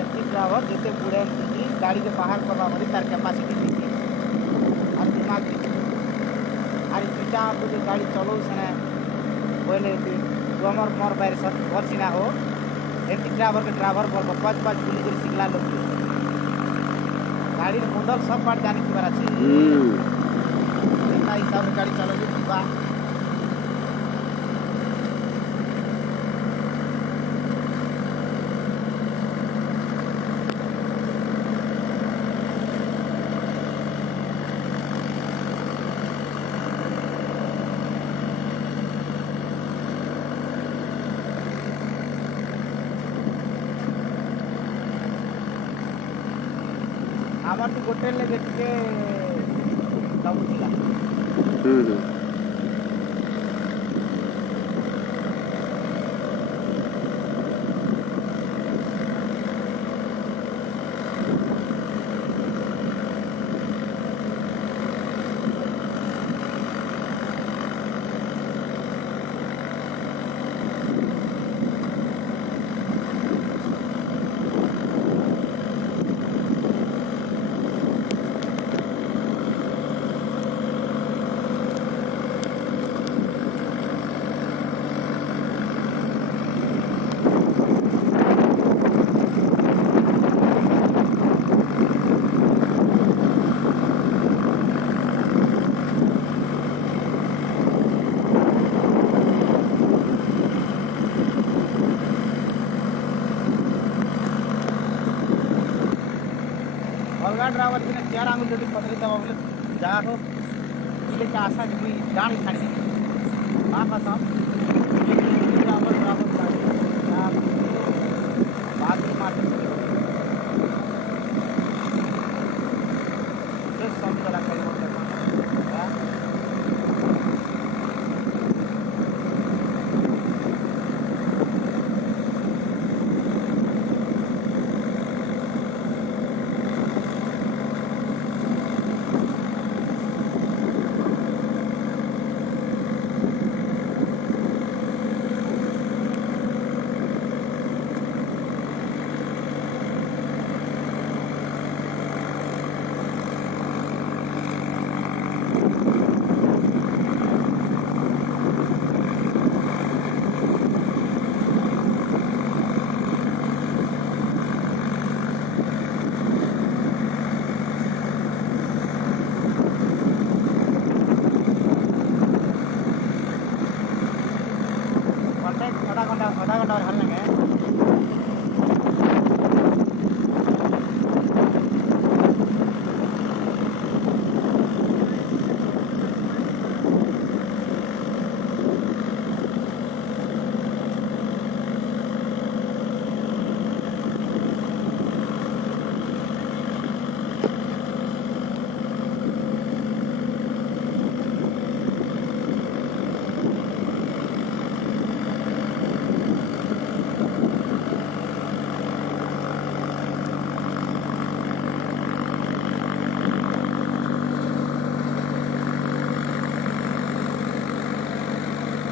ST driver जिते बुढ़े गाड़ी के बाहर करवा बोली तार कैपासिटी देखी और दिमाग देखी और दुटा आपको जो गाड़ी चलो से बोले तो हमार मोर बाहर सब घर सीना हो एसटी ड्राइवर के ड्राइवर बोल पाँच पाँच पुलिस कर सिखला लोग गाड़ी मुंडल सब पार्ट जाने की बात है हिसाब से गाड़ी चलोगे बा আমার তো গোটেল লেগে টিকে লাগুছিলা अलगा ड्राइवर की चार आंगुल जोड़ी पकड़ी दबा बोले जा हो इसलिए आशा की जान खाड़ी खत्म